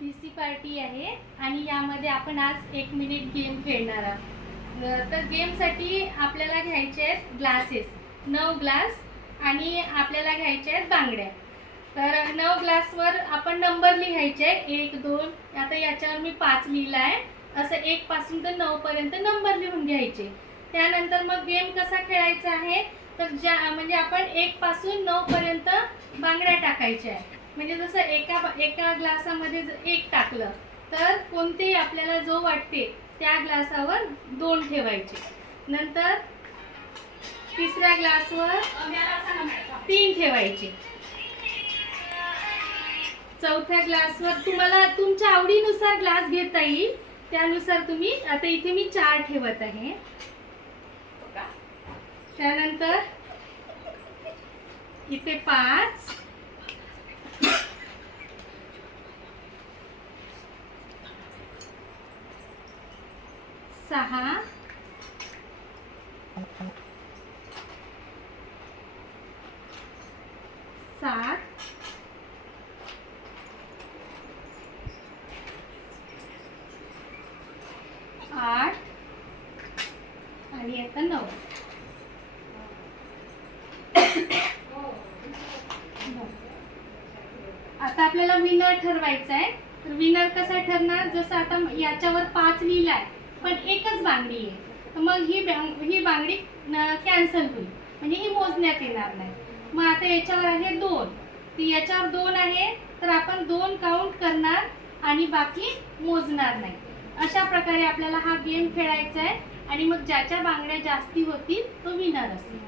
PC party आहे आणि यामध्ये आपण आज 1 मिनिट गेम खेळणार आहोत। तर गेमसाठी आपल्याला घ्यायचे आहेत ग्लासेस, 9 ग्लास, आणि आपल्याला घ्यायचे आहेत बांगड्या। तर 9 ग्लासवर आपण नंबर लिहायचे, 1 2, आता याच्यावर मी 5 लिहिला आहे, असं 1 पासून तर 9 पर्यंत नंबर लिहून घ्यायचे। त्यानंतर मग गेम कसा खेळायचा आहे, तर म्हणजे आपण 1 पासून 9 पर्यंत बांगड्या टाकायच्या आहे। म्हणजे जसं एका ग्लासामध्ये जर 1 टाकलं तर कोणतेही आपल्याला जो वाटते त्या ग्लासावर 2 ठेवायचे। नंतर तिसऱ्या ग्लासवर 3 ठेवायचे। चौथ्या ग्लासवर तुम्हाला तुमच्या आवडीनुसार ग्लास घेता येईल, त्यानुसार तुम्ही, आता इथे मी 4 ठेवत आहे। त्यानंतर इथे 5, 6, 7, 8 आणि आता 9। आता आपल्याला विनर ठरवायचा आहे। तर विनर कसा ठरणार, जसं आता याच्यावर 5 लिहिला आहे पण एकच बांगडी आहे, तर मग ही बांगडी कॅन्सल होईल, म्हणजे ही मोजण्यात येणार नाही। मग आता याच्यावर आहे 2, तर याच्यावर 2 आहे तर आपण 2 काउंट करणार आणि बाकी मोजणार नाही। अशा प्रकारे आपल्याला हा गेम खेळायचा आहे आणि मग ज्याच्या बांगड्या जास्ती होतील तो विनर असेल।